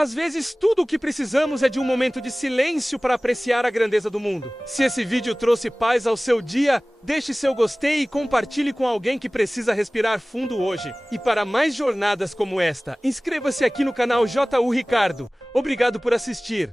Às vezes, tudo o que precisamos é de um momento de silêncio para apreciar a grandeza do mundo. Se esse vídeo trouxe paz ao seu dia, deixe seu gostei e compartilhe com alguém que precisa respirar fundo hoje. E para mais jornadas como esta, inscreva-se aqui no canal JU Ricardo. Obrigado por assistir.